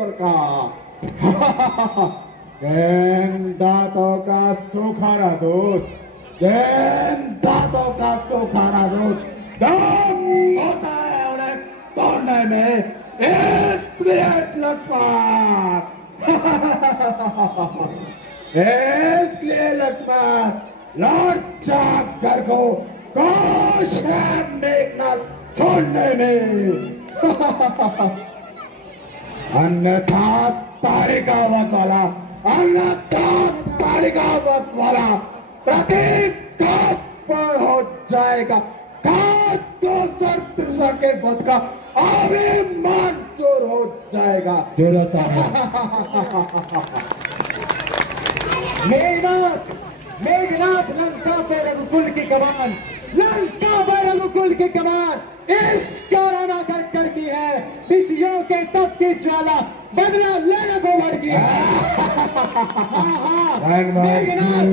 ईश्वर का। दांतों का सुखाड़ा दूध, दांतों का सुखाड़ा दूध दम होता है उन्हें तोड़ने में, इसलिए लक्ष्मण इसलिए लक्ष्मण लौट जा घर को, कोश है मेघनाथ छोड़ने में। अन्यथा तारिकावत वाला, अन्यथा तारिकावत वाला प्रतीक पर हो जाएगा। तो शत्रु के पद का अभिमान चोर हो जाएगा। मेघनाथ, मेघनाथ लंका पे रघुकुल की कमान, लंका पे रघुकुल की कमान इस कारणा कर की है, इस योग के तप की ज्वाला बदला लेने को बढ़ गई है। मेघनाथ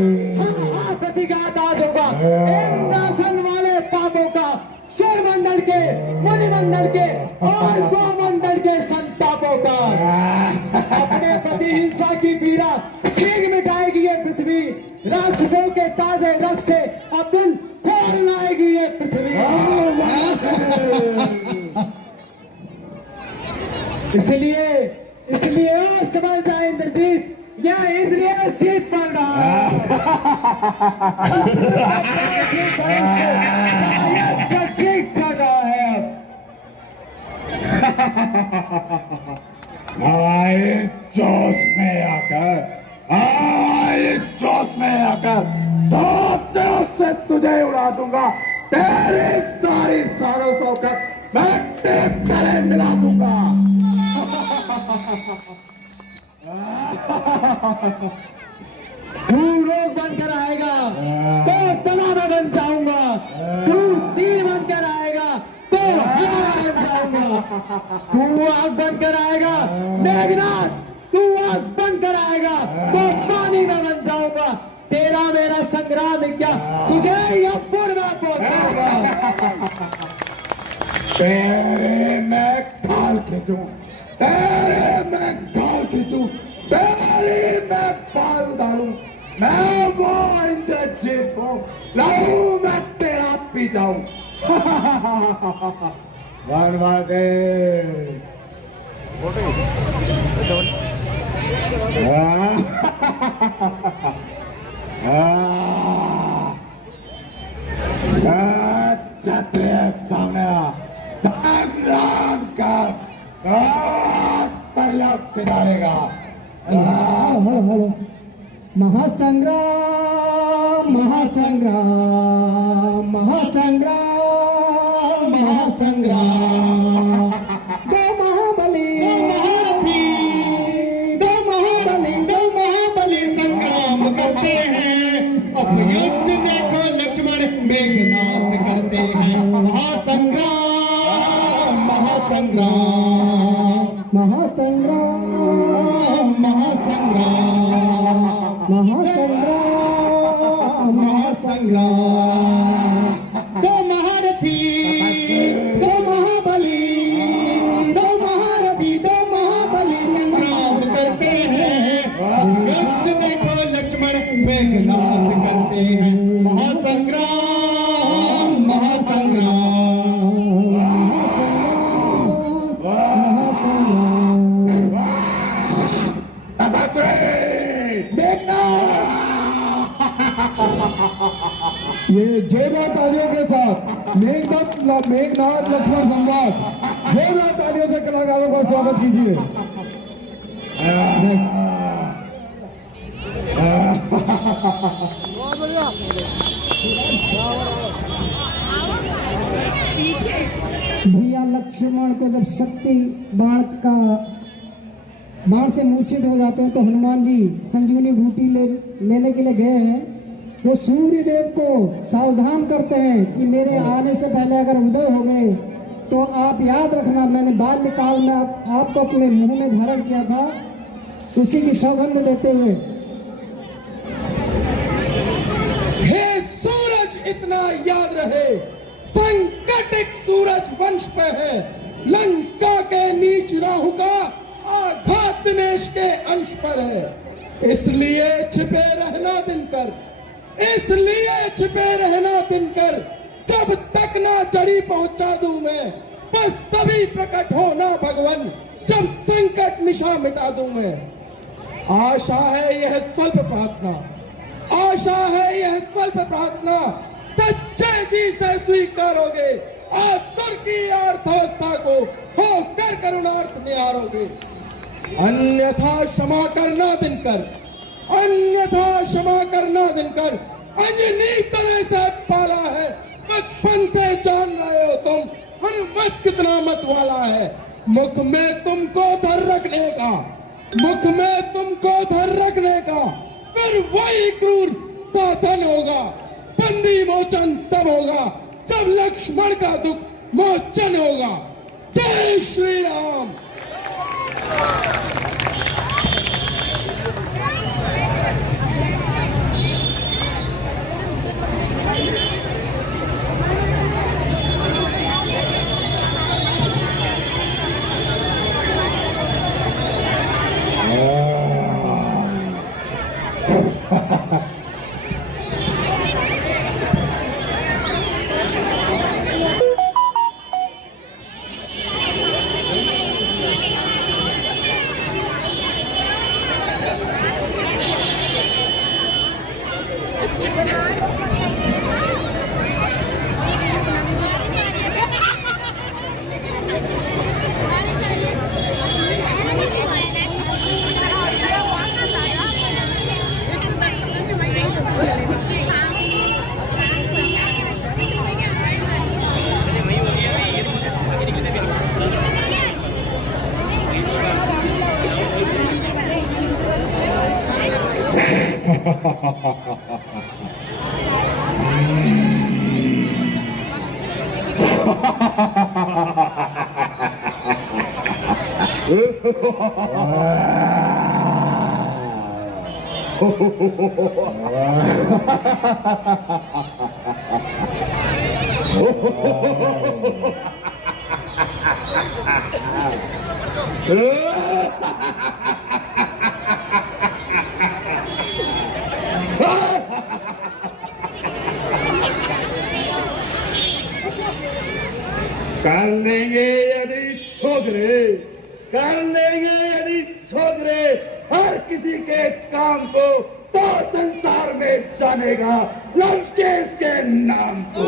प्रतिघात आज होगा इंद्रासन वाले पापों का, सूर्य मंडल के, मुनिमंडल के और गोमंडल के संतापों का। अपने प्रति हिंसा की पीड़ा शीघ्र मिटाएगी ये पृथ्वी, राक्षसों के ताजे रक्त से अब्दुल खोल लाएगी ये पृथ्वी। इसलिए और समझ जाए इंद्रजीत, यह इंद्रिय जीत पड़ रहा है। ठीक चल रहा है अब। जोश में आकर, जोश में आकर तो से तुझे उड़ा दूंगा, तेरी सारी सारों का मैं तेरे गले मिला दूंगा। तू रोग बनकर आएगा तो तमाम बन जाऊंगा, तू तीर बनकर आएगा तो हरा बन जाऊंगा, तू आग बनकर आएगा मेघनाथ, तू आग बनकर आएगा तो पानी में बन जाऊंगा। तेरा मेरा संग्राम है क्या, तुझे यह पूर्वा पहुंचाऊंगा। तेरे मैं खाल खींचूं, तेरे मैं खाल खींचूं, तेरी मैं पाल डालूं, मैं वो इंद्रजीत हूं, लाऊं मैं तेरा पी जाऊं। धन्यवाद। क्षत्रिय सामने संग्राम कर, पर्याप्त से डालेगा। महासंग्राम, महासंग्राम, महासंग्राम, महासंग्राम। दो महाबली, दो महाबली, दो महाबली संग्राम करते हैं। अपने युद्ध देखो लक्ष्मण मेघनाथ करते हैं। महासंग्राम, महासंग्राम, महासंग्राम, महासंग्राम, महासंग्राम, महासंग्राम। दो महारथी, दो महाबली, दो महारथी, दो महाबली संग्राम करते हैं। युद्ध देखो लक्ष्मण मेघनाथ करते हैं। महासंग्राम, महासंग्राम, ये जोरदार तालियों के साथ मेघनाथ लक्ष्मण संवाद, जोरदार तालियों से कलाकारों का स्वागत कीजिए। भैया लक्ष्मण को जब शक्ति बाण से मूर्छित हो जाते हैं तो हनुमान जी संजीवनी बूटी लेने के लिए गए हैं। वो सूर्य देव को सावधान करते हैं कि मेरे आने से पहले अगर उदय हो गए तो आप याद रखना, मैंने बाल्यकाल में आपको अपने मुंह में धारण किया था, उसी की सौगंध देते हुए। हे सूरज, इतना याद रहे, संकट एक सूरज वंश पे है, लंका के नीच राहु का आघात दिनेश के अंश पर है। इसलिए छिपे रहना दिनकर, इसलिए छिपे रहना दिनकर, जब तक ना जड़ी पहुंचा दूं मैं, बस तभी प्रकट होना भगवान, जब संकट निशा मिटा दूं मैं। आशा है यह स्वल्प प्रार्थना, आशा है यह स्वल्प प्रार्थना, सच्चे जी से स्वीकारोगे, आतुर की अर्थव्यवस्था को होकर करुणार्थ निहारोगे। अन्यथा क्षमा करना दिनकर, अन्यथा क्षमा करना दिनकर, अंजनी तरह से पाला है, बचपन से जान रहे हो तुम हनुमत कितना मत वाला है। मुख में तुमको धर रखने का, मुख में तुमको धर रखने का, फिर वही क्रूर साधन होगा। बंदी मोचन तब होगा जब लक्ष्मण का दुख मोचन होगा। जय श्री राम। कर लेंगे यदि छोकरे, कर लेंगे यदि छोकरे हर किसी के काम को, तो संसार में जानेगा लंकेश के नाम को।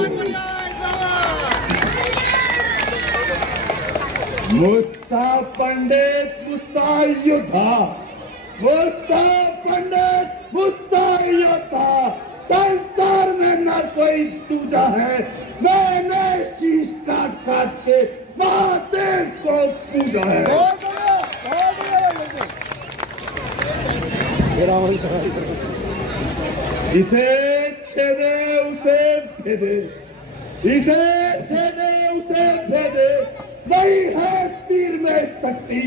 मुस्ता पंडित मुस्ता योद्धा, मुस्ता पंडित मुस्ता योद्धा, संसार में न कोई दूजा है। मैंने शीश काट काट के महादेव को पूजा है। इसे छेदे उसे भेदे, इसे छेदे उसे भेदे, नहीं है तीर में शक्ति,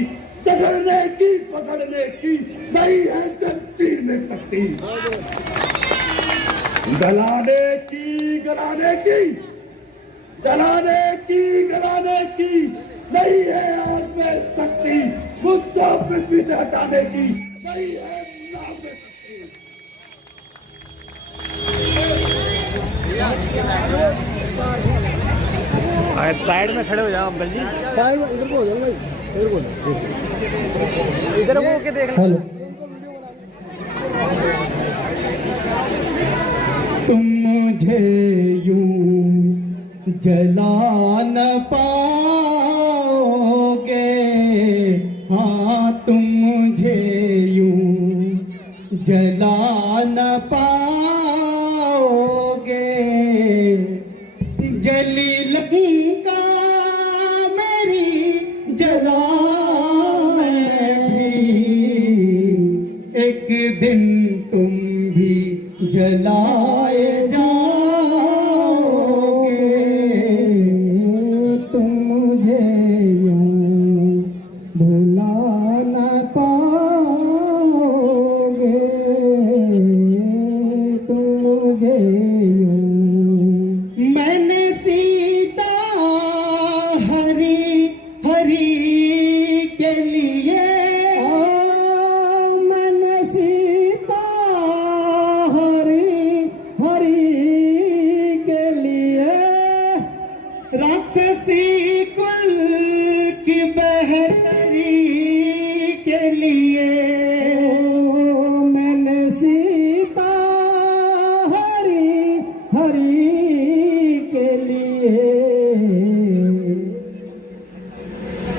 जकड़ने की पकड़ने की नहीं है जंजीर में शक्ति। गलाने की गलाने की, गलाने की गलाने की नहीं है आग में शक्ति, मुझको पृथ्वी से हटाने की नहीं है नाम में शक्ति। साइड में खड़े हो जाओ अंकल जी, साइड में इधर को हो जाओ भाई, इधर को, इधर को के देख। हेलो, तुम मुझे यूं जला न पाओगे, हाँ तुम मुझे यूं जला न पाओगे। जली लंका मेरी जलाए एक दिन तुम भी जलाए जाओगे। तुम मुझे यूं भुला न पाओगे, तुम मुझे यूं। मैंने सीता हरी हरी के लिए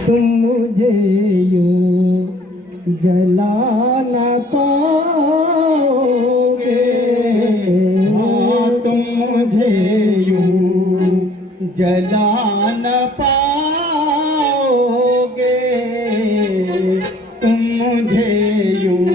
तुम मुझे यूं जला न पाओगे, हाँ तुम मुझे यूं जला न पाओगे, तुम मुझे यूं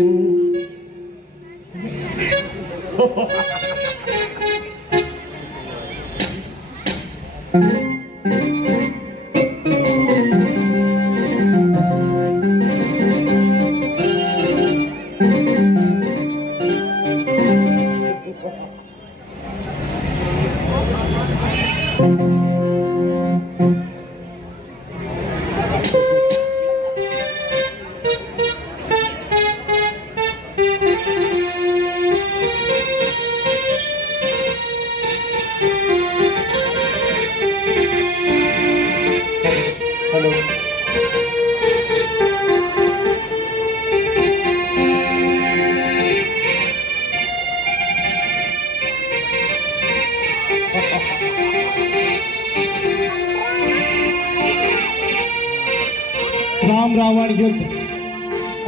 राम रावण युद्ध।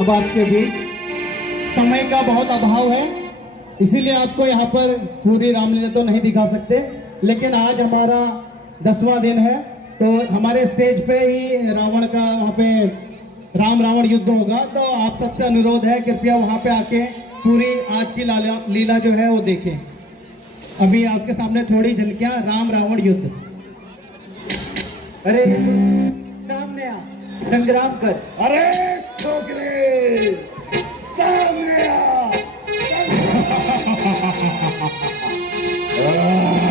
अब आपके बीच समय का बहुत अभाव है, इसीलिए आपको यहाँ पर पूरी रामलीला तो नहीं दिखा सकते, लेकिन आज हमारा 10वां दिन है, तो हमारे स्टेज पे ही रावण का वहाँ पे राम रावण युद्ध होगा। तो आप सबसे अनुरोध है कृपया वहाँ पे आके पूरी आज की लीला जो है वो देखें। अभी आपके सामने थोड़ी झलकियां राम रावण युद्ध। अरे सामने आ, संग्राम कर। अरे छोकरे सामने आ।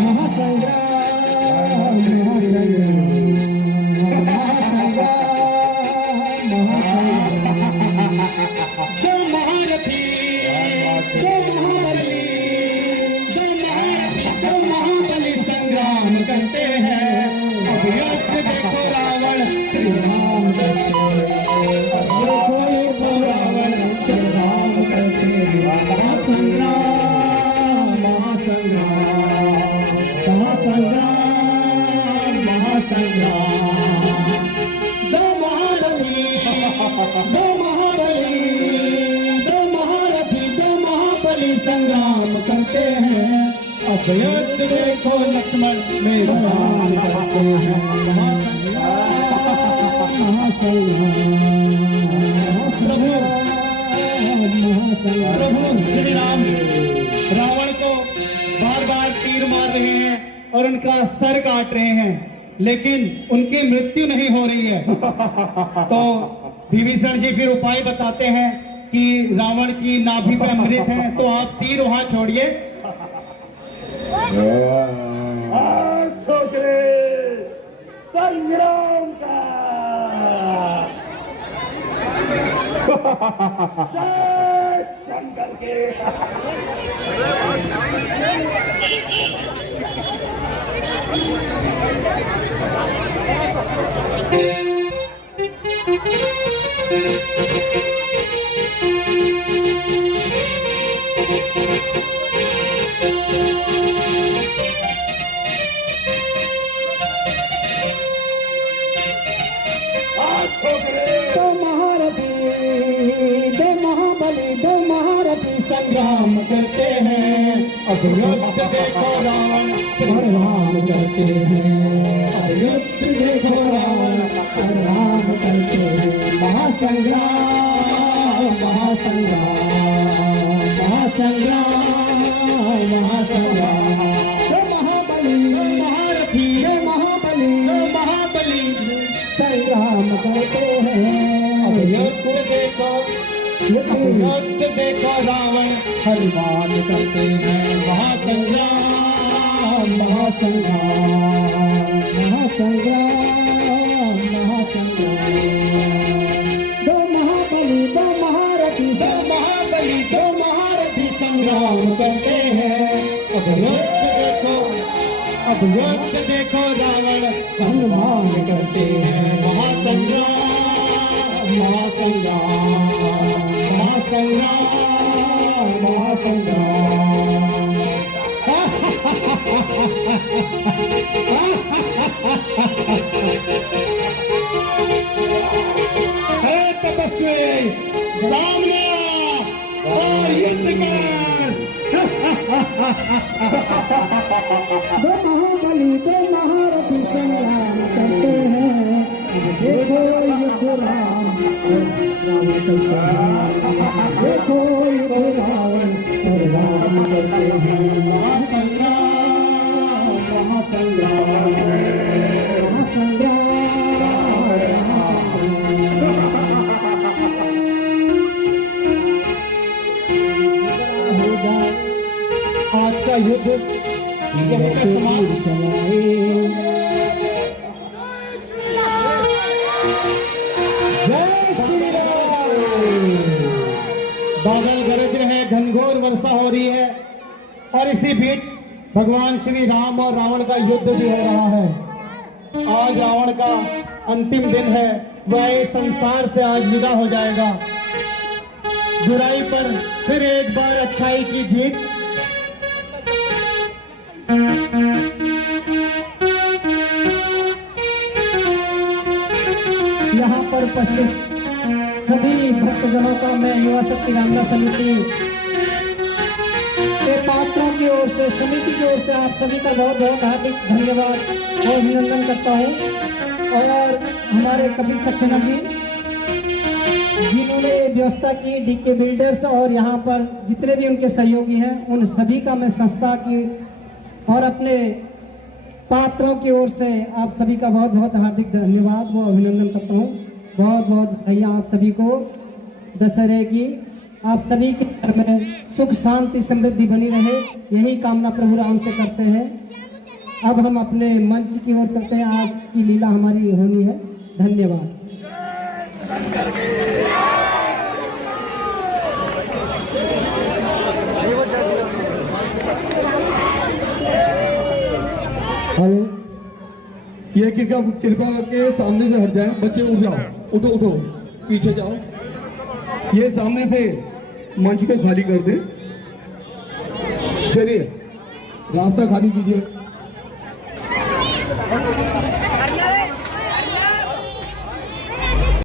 महासंग्राम महासंग्राम जो महारथी जो महाबली जो महाबली संग्राम करते हैं, अब युद्ध देखो रावण श्री राम करते हैं, देखो रावण श्री राम करते हैं। महासंग्राम महासंग्राम महासंग्राम महासंग्राम जो महाबली जो महाबली जो महारथी जो महाबली संग्राम करते हैं, अब युद्ध देखो लक्ष्मण मेरा राम करते हैं। प्रभु श्री राम रावण को बार बार तीर मार रहे हैं और उनका सर काट रहे हैं, लेकिन उनकी मृत्यु नहीं हो रही है। तो विभीषण जी फिर उपाय बताते हैं कि रावण की नाभि पे अमृत है, तो आप तीर वहां छोड़िए। छोकरे संग्राम का जय शंकर के। दो महारथी दो महाबली दो महारथी संग्राम करते हैं, अब युद्ध देखो रावण राम करते हैं, अब युद्ध देखो रावण राम करते हैं। महासंग्राम महासंग्राम महासंग्राम महासंग्राम जो महाबली महारथी जो महाबली संग्राम करते हैं, अब युद्ध देखो रावण हनुमान करते हैं। महासंग्राम महासंग्राम महासंग्राम महासंग्राम दो महाबली दो महारथी संग्राम करते हैं, अब युद्ध देखो रावण हनुमान करते हैं। महासंग्राम महासंग्राम महासंग्राम महासंग्राम हे तपस्वी, सामने आ और युद्ध कर। दो महाबली दो महारथी संग्राम करते हैं, देखो युद्ध राम देखो युद्ध रावण और राम करते हैं। महासंग्राम महासंग्राम हो जाए आज का युद्ध यहीं पे समाप्त चलाए। जय श्री राम। बादल गरज रहे हैं, घनघोर वर्षा हो रही है और इसी बीच भगवान श्री राम और रावण का युद्ध भी हो रहा है। आज रावण का अंतिम दिन है, वह इस संसार से आज विदा हो जाएगा। बुराई पर फिर एक बार अच्छाई की जीत। यहाँ पर उपस्थित सभी भक्तजनों का मैं युवा शक्ति रामदास समिति के पात्रों की ओर से, समिति की ओर से आप सभी का बहुत बहुत हार्दिक धन्यवाद और अभिनंदन करता हूँ। और हमारे कपिल सक्सेना जी जिन्होंने व्यवस्था की, डीके बिल्डर्स और यहाँ पर जितने भी उनके सहयोगी हैं, उन सभी का मैं संस्था की और अपने पात्रों की ओर से आप सभी का बहुत बहुत हार्दिक धन्यवाद व अभिनंदन करता हूँ। बहुत बहुत भैया आप सभी को दशहरे की आप सभी के घर में सुख शांति समृद्धि बनी रहे, यही कामना प्रभु राम से करते हैं। अब हम अपने मंच की ओर चलते हैं, आज की लीला हमारी होनी है। धन्यवाद। हेलो, ये कृपा करके सामने से हट जाए। बच्चे उठ जाओ, उठो उठो, पीछे जाओ। ये सामने से मंच को खाली कर दे। चलिए रास्ता खाली कीजिए।